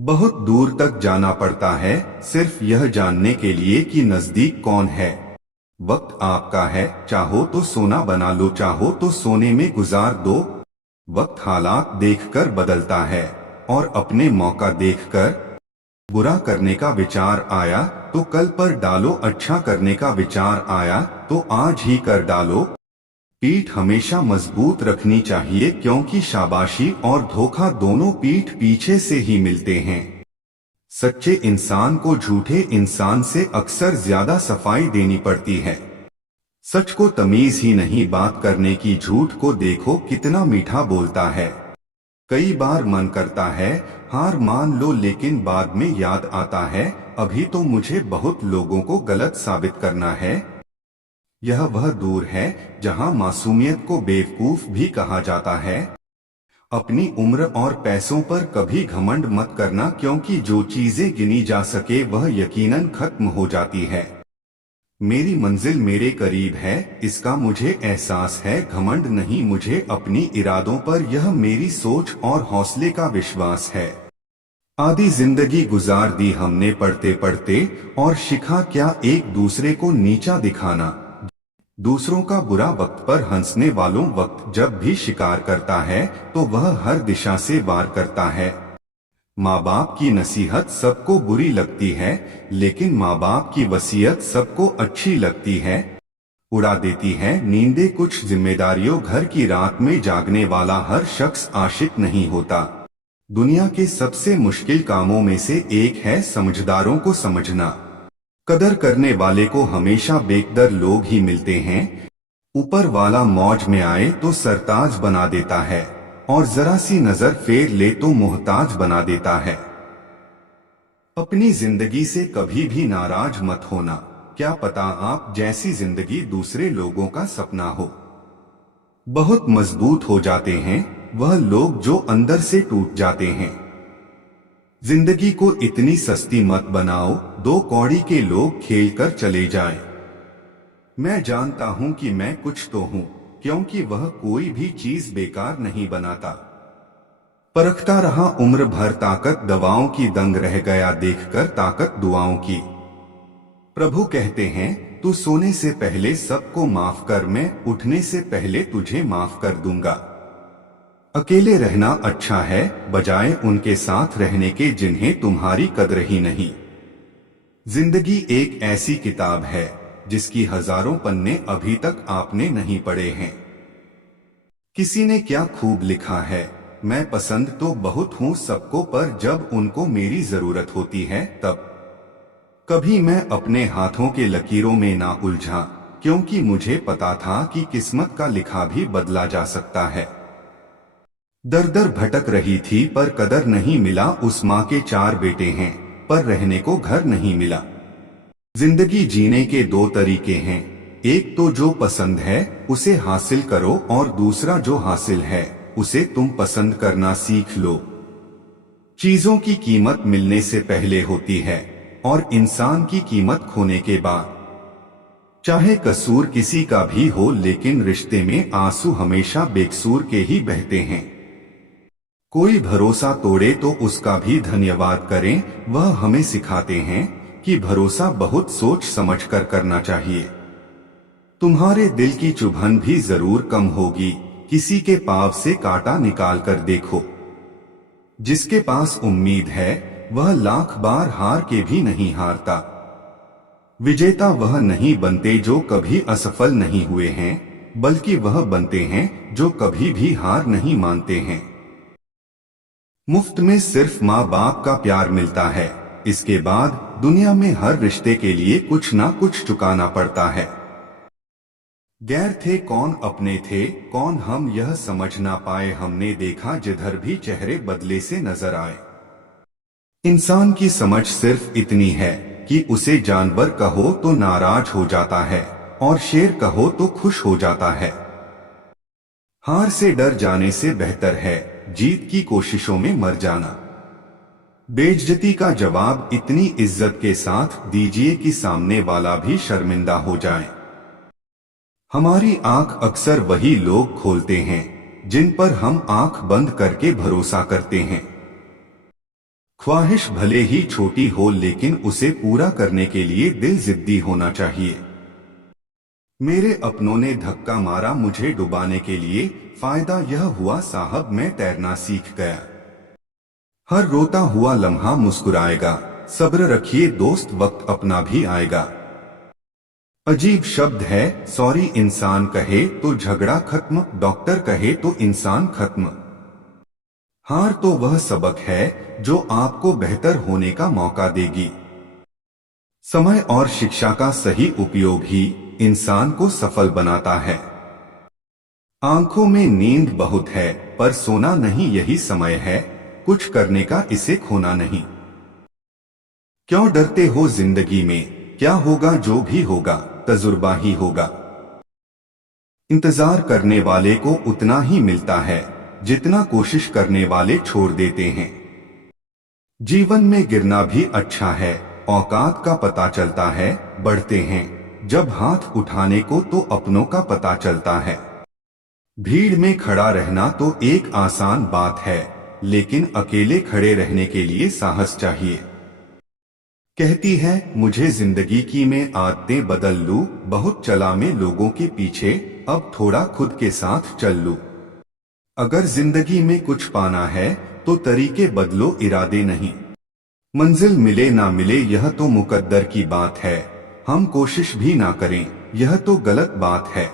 बहुत दूर तक जाना पड़ता है सिर्फ यह जानने के लिए कि नजदीक कौन है। वक्त आपका है, चाहो तो सोना बना लो, चाहो तो सोने में गुजार दो। वक्त हालात देखकर बदलता है और अपने मौका देखकर। बुरा करने का विचार आया तो कल पर डालो, अच्छा करने का विचार आया तो आज ही कर डालो। पीठ हमेशा मजबूत रखनी चाहिए क्योंकि शाबाशी और धोखा दोनों पीठ पीछे से ही मिलते हैं। सच्चे इंसान को झूठे इंसान से अक्सर ज्यादा सफाई देनी पड़ती है। सच को तमीज ही नहीं बात करने की, झूठ को देखो कितना मीठा बोलता है। कई बार मन करता है हार मान लो, लेकिन बाद में याद आता है अभी तो मुझे बहुत लोगों को गलत साबित करना है। यह वह दूर है जहां मासूमियत को बेवकूफ भी कहा जाता है। अपनी उम्र और पैसों पर कभी घमंड मत करना क्योंकि जो चीजें गिनी जा सके वह यकीनन खत्म हो जाती है। मेरी मंजिल मेरे करीब है, इसका मुझे एहसास है, घमंड नहीं मुझे अपनी इरादों पर, यह मेरी सोच और हौसले का विश्वास है। आधी जिंदगी गुजार दी हमने पढ़ते पढ़ते, और शिखा क्या एक दूसरे को नीचा दिखाना। दूसरों का बुरा वक्त पर हंसने वालों वक्त जब भी शिकार करता है तो वह हर दिशा से वार करता है। माँ बाप की नसीहत सबको बुरी लगती है, लेकिन माँ बाप की वसीयत सबको अच्छी लगती है। उड़ा देती है नींदें कुछ जिम्मेदारियों, घर की रात में जागने वाला हर शख्स आशिक नहीं होता। दुनिया के सबसे मुश्किल कामों में से एक है समझदारों को समझना। कदर करने वाले को हमेशा बेकदर लोग ही मिलते हैं। ऊपर वाला मौज में आए तो सरताज बना देता है, और जरा सी नजर फेर ले तो मोहताज बना देता है। अपनी जिंदगी से कभी भी नाराज मत होना, क्या पता आप जैसी जिंदगी दूसरे लोगों का सपना हो। बहुत मजबूत हो जाते हैं वह लोग जो अंदर से टूट जाते हैं। जिंदगी को इतनी सस्ती मत बनाओ, दो कौड़ी के लोग खेल कर चले जाएं। मैं जानता हूं कि मैं कुछ तो हूं, क्योंकि वह कोई भी चीज बेकार नहीं बनाता। परखता रहा उम्र भर ताकत दवाओं की, दंग रह गया देखकर ताकत दुआओं की। प्रभु कहते हैं तू सोने से पहले सबको माफ कर, मैं उठने से पहले तुझे माफ कर दूंगा। अकेले रहना अच्छा है बजाय उनके साथ रहने के जिन्हें तुम्हारी कदर ही नहीं। जिंदगी एक ऐसी किताब है जिसकी हजारों पन्ने अभी तक आपने नहीं पढ़े हैं। किसी ने क्या खूब लिखा है, मैं पसंद तो बहुत हूँ सबको, पर जब उनको मेरी जरूरत होती है तब। कभी मैं अपने हाथों के लकीरों में ना उलझा, क्योंकि मुझे पता था कि किस्मत का लिखा भी बदला जा सकता है। दर दर भटक रही थी पर कदर नहीं मिला, उस माँ के 4 बेटे हैं पर रहने को घर नहीं मिला। जिंदगी जीने के 2 तरीके हैं, एक तो जो पसंद है उसे हासिल करो, और दूसरा जो हासिल है उसे तुम पसंद करना सीख लो। चीजों की कीमत मिलने से पहले होती है और इंसान की कीमत खोने के बाद। चाहे कसूर किसी का भी हो, लेकिन रिश्ते में आंसू हमेशा बेकसूर के ही बहते हैं। कोई भरोसा तोड़े तो उसका भी धन्यवाद करें, वह हमें सिखाते हैं कि भरोसा बहुत सोच समझकर करना चाहिए। तुम्हारे दिल की चुभन भी जरूर कम होगी, किसी के पाव से कांटा निकाल कर देखो। जिसके पास उम्मीद है वह लाख बार हार के भी नहीं हारता। विजेता वह नहीं बनते जो कभी असफल नहीं हुए हैं, बल्कि वह बनते हैं जो कभी भी हार नहीं मानते हैं। मुफ्त में सिर्फ माँ बाप का प्यार मिलता है, इसके बाद दुनिया में हर रिश्ते के लिए कुछ ना कुछ चुकाना पड़ता है। गैर थे कौन अपने थे कौन हम, यह समझ ना पाए हमने देखा जिधर भी चेहरे बदले से नजर आए। इंसान की समझ सिर्फ इतनी है कि उसे जानवर कहो तो नाराज हो जाता है और शेर कहो तो खुश हो जाता है। हार से डर जाने से बेहतर है जीत की कोशिशों में मर जाना। बेइज्जती का जवाब इतनी इज्जत के साथ दीजिए कि सामने वाला भी शर्मिंदा हो जाए। हमारी आंख अक्सर वही लोग खोलते हैं जिन पर हम आंख बंद करके भरोसा करते हैं। ख्वाहिश भले ही छोटी हो लेकिन उसे पूरा करने के लिए दिल जिद्दी होना चाहिए। मेरे अपनों ने धक्का मारा मुझे डुबाने के लिए, फायदा यह हुआ साहब मैं तैरना सीख गया। हर रोता हुआ लम्हा मुस्कुराएगा, सब्र रखिए दोस्त वक्त अपना भी आएगा। अजीब शब्द है सॉरी, इंसान कहे तो झगड़ा खत्म, डॉक्टर कहे तो इंसान खत्म। हार तो वह सबक है जो आपको बेहतर होने का मौका देगी। समय और शिक्षा का सही उपयोग ही इंसान को सफल बनाता है। आंखों में नींद बहुत है पर सोना नहीं, यही समय है कुछ करने का, इसे खोना नहीं। क्यों डरते हो जिंदगी में, क्या होगा जो भी होगा तजुर्बा ही होगा। इंतजार करने वाले को उतना ही मिलता है जितना कोशिश करने वाले छोड़ देते हैं। जीवन में गिरना भी अच्छा है, औकात का पता चलता है, बढ़ते हैं जब हाथ उठाने को तो अपनों का पता चलता है। भीड़ में खड़ा रहना तो एक आसान बात है लेकिन अकेले खड़े रहने के लिए साहस चाहिए। कहती है मुझे जिंदगी की मैं आदतें बदल लूं, बहुत चला मैं लोगों के पीछे, अब थोड़ा खुद के साथ चल लूं। अगर जिंदगी में कुछ पाना है तो तरीके बदलो, इरादे नहीं। मंजिल मिले ना मिले यह तो मुकद्दर की बात है, हम कोशिश भी ना करें यह तो गलत बात है।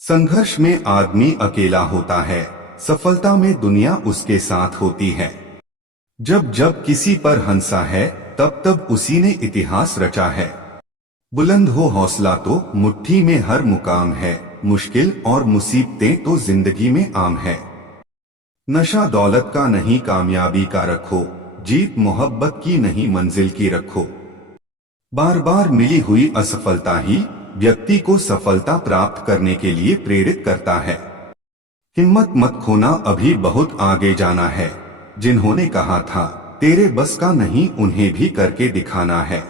संघर्ष में आदमी अकेला होता है, सफलता में दुनिया उसके साथ होती है। जब जब किसी पर हंसा है तब तब उसी ने इतिहास रचा है। बुलंद हो हौसला तो मुट्ठी में हर मुकाम है, मुश्किल और मुसीबतें तो जिंदगी में आम है। नशा दौलत का नहीं कामयाबी का रखो, जीत मोहब्बत की नहीं मंजिल की रखो। बार बार मिली हुई असफलता ही व्यक्ति को सफलता प्राप्त करने के लिए प्रेरित करता है। हिम्मत मत खोना, अभी बहुत आगे जाना है। जिन्होंने कहा था तेरे बस का नहीं, उन्हें भी करके दिखाना है।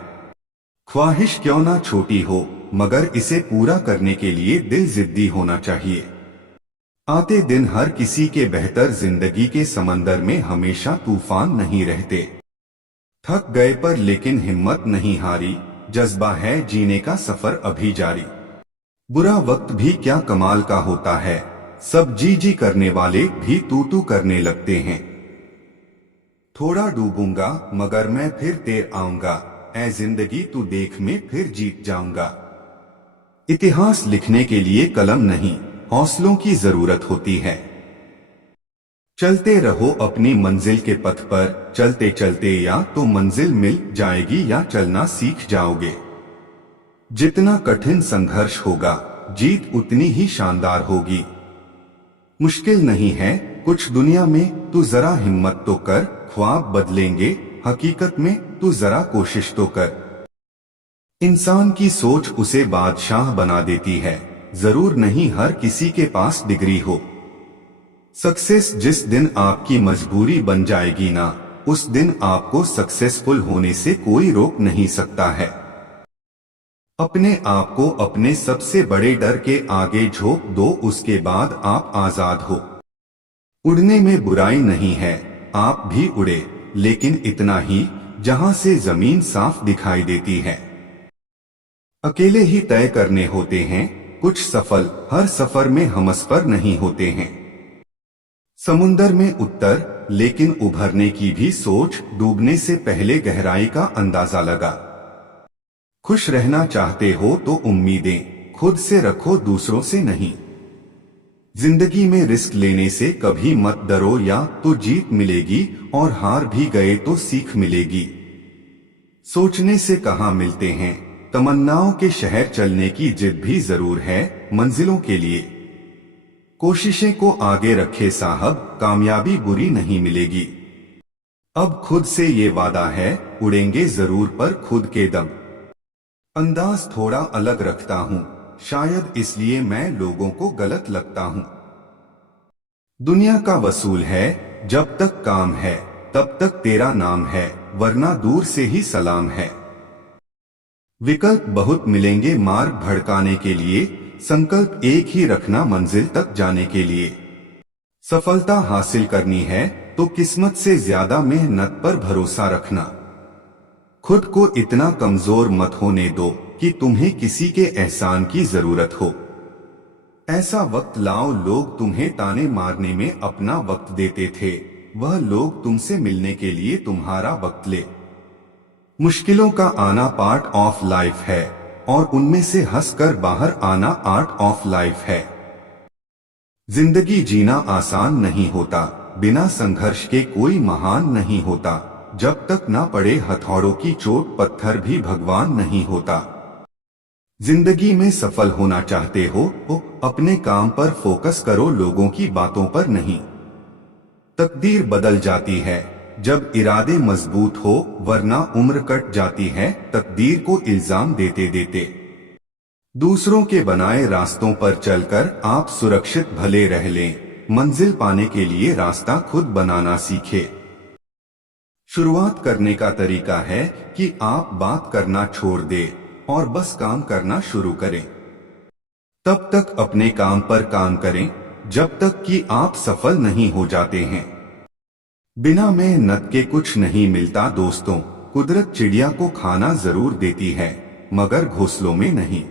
ख्वाहिश क्यों ना छोटी हो मगर इसे पूरा करने के लिए दिल जिद्दी होना चाहिए। आते दिन हर किसी के बेहतर, जिंदगी के समंदर में हमेशा तूफान नहीं रहते। थक गए पर लेकिन हिम्मत नहीं हारी, जज्बा है जीने का सफर अभी जारी। बुरा वक्त भी क्या कमाल का होता है, सब जी जी करने वाले भी तू तू करने लगते हैं। थोड़ा डूबूंगा मगर मैं फिर तैर आऊंगा, ऐ जिंदगी तू देख मैं फिर जीत जाऊंगा। इतिहास लिखने के लिए कलम नहीं, हौसलों की जरूरत होती है। चलते रहो अपनी मंजिल के पथ पर, चलते चलते या तो मंजिल मिल जाएगी या चलना सीख जाओगे। जितना कठिन संघर्ष होगा जीत उतनी ही शानदार होगी। मुश्किल नहीं है कुछ दुनिया में, तू जरा हिम्मत तो कर, ख्वाब बदलेंगे हकीकत में, तू जरा कोशिश तो कर। इंसान की सोच उसे बादशाह बना देती है, जरूर नहीं हर किसी के पास डिग्री हो। सक्सेस जिस दिन आपकी मजबूरी बन जाएगी ना, उस दिन आपको सक्सेसफुल होने से कोई रोक नहीं सकता है। अपने आप को अपने सबसे बड़े डर के आगे झोंक दो, उसके बाद आप आजाद हो। उड़ने में बुराई नहीं है, आप भी उड़े, लेकिन इतना ही जहां से जमीन साफ दिखाई देती है। अकेले ही तय करने होते हैं कुछ सफल, हर सफर में हमसफर नहीं होते हैं। समुंदर में उत्तर लेकिन उभरने की भी सोच, डूबने से पहले गहराई का अंदाजा लगा। खुश रहना चाहते हो तो उम्मीदें खुद से रखो, दूसरों से नहीं। जिंदगी में रिस्क लेने से कभी मत डरो, या तो जीत मिलेगी और हार भी गए तो सीख मिलेगी। सोचने से कहाँ मिलते हैं तमन्नाओं के शहर, चलने की जिद भी जरूर है मंजिलों के लिए। कोशिशें को आगे रखे साहब, कामयाबी बुरी नहीं मिलेगी। अब खुद से ये वादा है, उड़ेंगे जरूर पर खुद के दम। अंदाज थोड़ा अलग रखता हूँ, शायद इसलिए मैं लोगों को गलत लगता हूँ। दुनिया का वसूल है, जब तक काम है तब तक तेरा नाम है, वरना दूर से ही सलाम है। विकल्प बहुत मिलेंगे मार्ग भड़काने के लिए, संकल्प एक ही रखना मंजिल तक जाने के लिए। सफलता हासिल करनी है तो किस्मत से ज्यादा मेहनत पर भरोसा रखना। खुद को इतना कमजोर मत होने दो कि तुम्हें किसी के एहसान की जरूरत हो। ऐसा वक्त लाओ लोग तुम्हें ताने मारने में अपना वक्त देते थे, वह लोग तुमसे मिलने के लिए तुम्हारा वक्त ले। मुश्किलों का आना पार्ट ऑफ लाइफ है और उनमें से हंसकर बाहर आना आर्ट ऑफ लाइफ है। जिंदगी जीना आसान नहीं होता, बिना संघर्ष के कोई महान नहीं होता। जब तक ना पड़े हथौड़ों की चोट पत्थर भी भगवान नहीं होता। जिंदगी में सफल होना चाहते हो तो अपने काम पर फोकस करो, लोगों की बातों पर नहीं। तकदीर बदल जाती है जब इरादे मजबूत हो, वरना उम्र कट जाती है तकदीर को इल्जाम देते देते। दूसरों के बनाए रास्तों पर चलकर आप सुरक्षित भले रह लें, मंजिल पाने के लिए रास्ता खुद बनाना सीखे। शुरुआत करने का तरीका है कि आप बात करना छोड़ दें और बस काम करना शुरू करें। तब तक अपने काम पर काम करें जब तक कि आप सफल नहीं हो जाते हैं। बिना मेहनत के कुछ नहीं मिलता दोस्तों। कुदरत चिड़िया को खाना जरूर देती है मगर घोंसलों में नहीं।